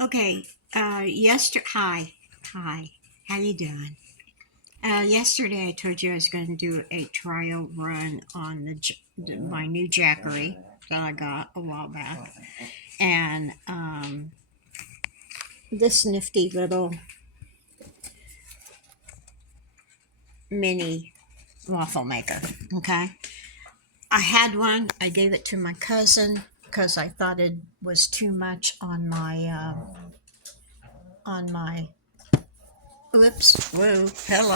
Okay, hi, how you doing? Yesterday I told you I was going to do a trial run on my new jackery that I got a while back, and this nifty little mini waffle maker. Okay, I had one. I gave it to my cousin because I thought it was too much on my. Oops! Whoa! Hello.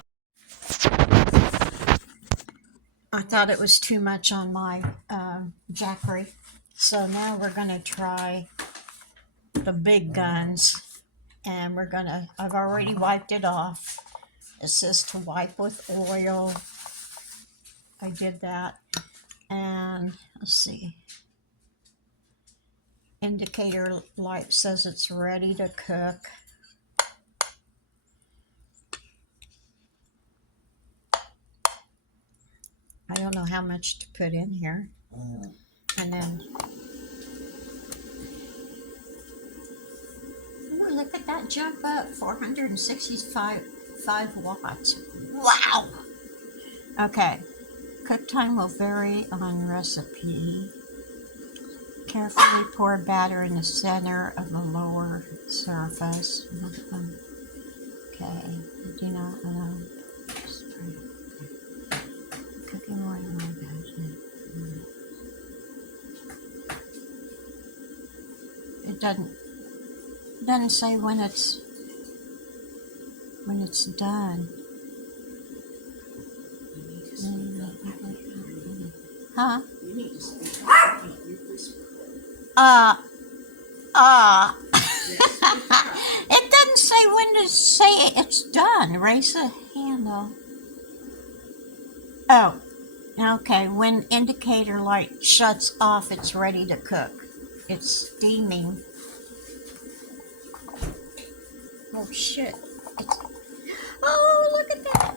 I thought it was too much on my jackery. So now we're going to try the big guns. And I've already wiped it off. It says to wipe with oil. I did that. And let's see. Indicator light says it's ready to cook. I don't know how much to put in here. And then, oh, look at that jump up, 465 watts. Wow. Okay. Cook time will vary on recipe. Carefully pour batter in the center of the lower surface. Okay. Do not allow cooking oil on that. It doesn't say when it's done. Huh? You need to speak. You whisper. It doesn't say when to say it's done. Raise the handle. Oh, okay. When indicator light shuts off, it's ready to cook. It's steaming. Oh shit! Oh, look at that.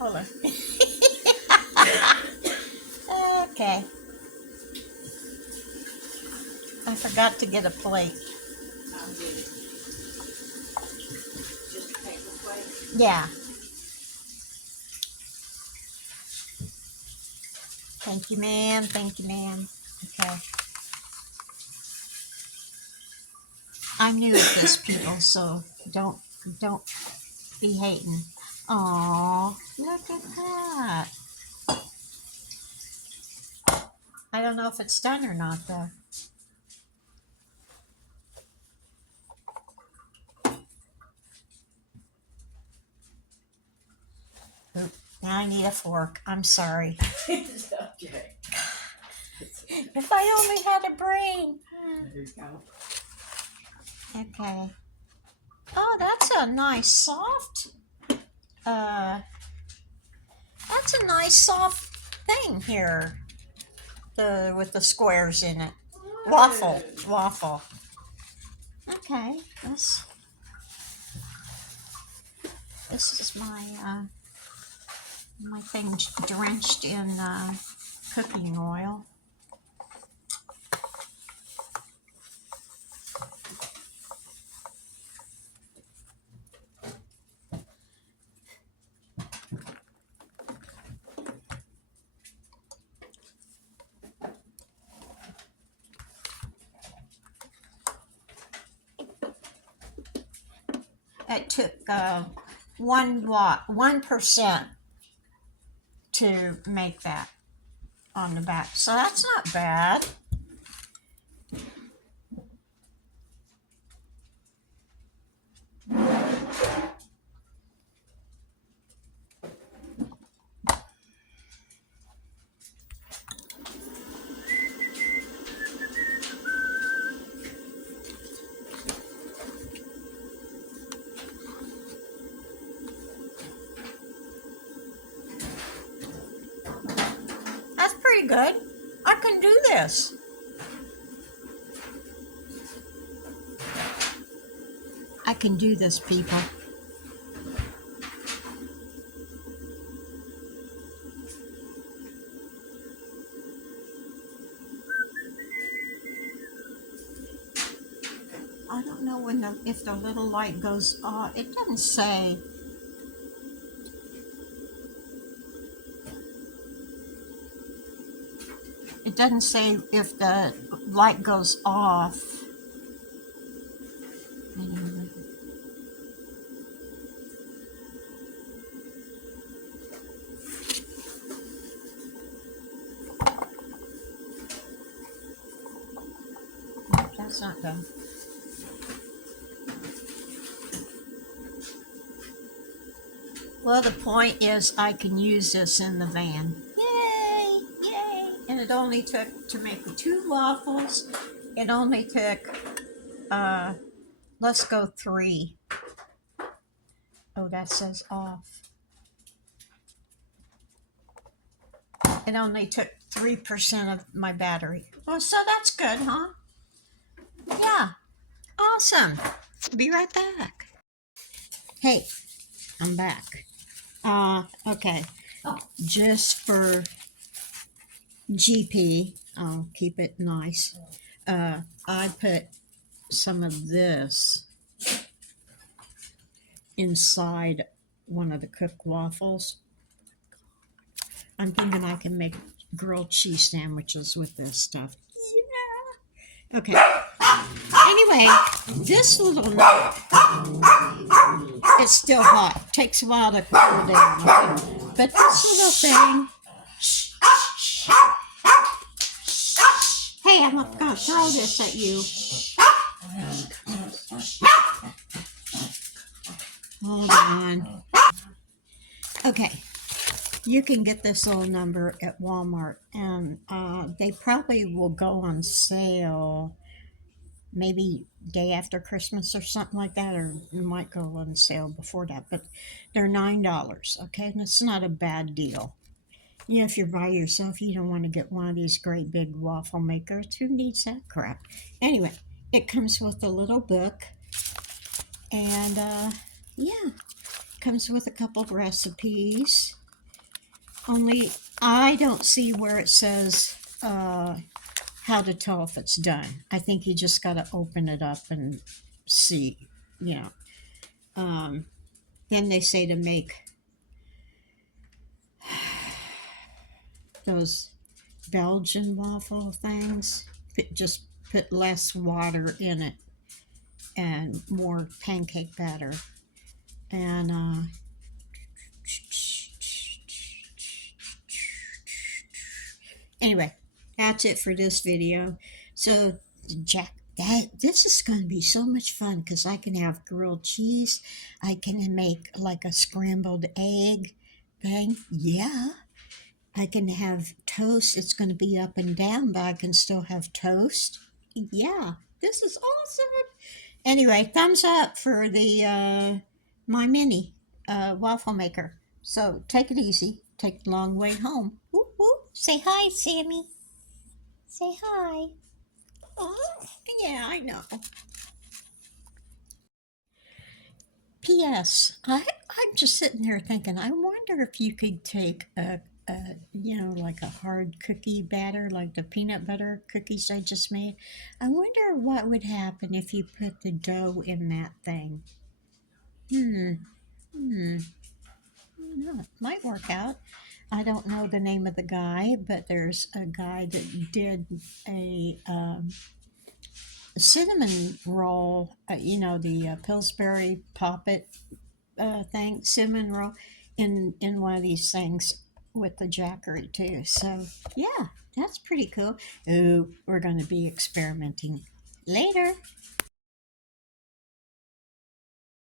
Hold on. Okay. I forgot to get a plate. I'll get it. Just a paper plate? Yeah. Thank you, ma'am. Thank you, ma'am. Okay. I'm new at this, people, so don't be hating. Oh, look at that. I don't know if it's done or not, though. Oop, now I need a fork. I'm sorry. It's okay. If I only had a brain. There you go. Okay. Oh, that's a nice soft. That's a nice soft thing here. With the squares in it. Waffle. Okay. This is my thing drenched in cooking oil. It took 1% to make that on the back, so that's not bad. That's pretty good. I can do this. I can do this, people. I don't know when if the little light goes off. It doesn't say. It doesn't say if the light goes off. Anyway. That's not done. Well, the point is I can use this in the van. Yay! Yay! And it only took, to make the 2 waffles, it only took, let's go 3. Oh, that says off. It only took 3% of my battery. Well, so that's good, huh? Yeah. Awesome. Be right back. Hey, I'm back. Okay. Just for GP, I'll keep it nice. I put some of this inside one of the cooked waffles. I'm thinking I can make grilled cheese sandwiches with this stuff. Yeah. Okay. Anyway, this little nut, it's still hot. Takes a while to cool down. Okay? But this little thing, hey, I'm gonna throw this at you. Hold on. Okay. You can get this little number at Walmart, and they probably will go on sale maybe day after Christmas or something like that, or it might go on sale before that. But they're $9, okay, and it's not a bad deal. You know, if you're by yourself, you don't want to get one of these great big waffle makers. Who needs that crap? Anyway, it comes with a little book, and yeah, comes with a couple of recipes. Only I don't see where it says how to tell if it's done. I think you just got to open it up and see, you know. Then they say to make those Belgian waffle things, just put less water in it and more pancake batter. And anyway, that's it for this video. So this is going to be so much fun because I can have grilled cheese. I can make like a scrambled egg thing. Yeah. I can have toast. It's going to be up and down, but I can still have toast. Yeah, this is awesome. Anyway, thumbs up for the my mini waffle maker. So take it easy. Take the long way home. Woo woo. Say hi, Sammy. Say hi. Oh, yeah, I know. P.S. I'm just sitting there thinking, I wonder if you could take you know, like a hard cookie batter, like the peanut butter cookies I just made. I wonder what would happen if you put the dough in that thing. Hmm. No, it might work out. I don't know the name of the guy, but there's a guy that did a cinnamon roll, you know, the Pillsbury Poppet thing, cinnamon roll, in one of these things with the jackery too. So yeah, that's pretty cool. Oh, we're going to be experimenting later.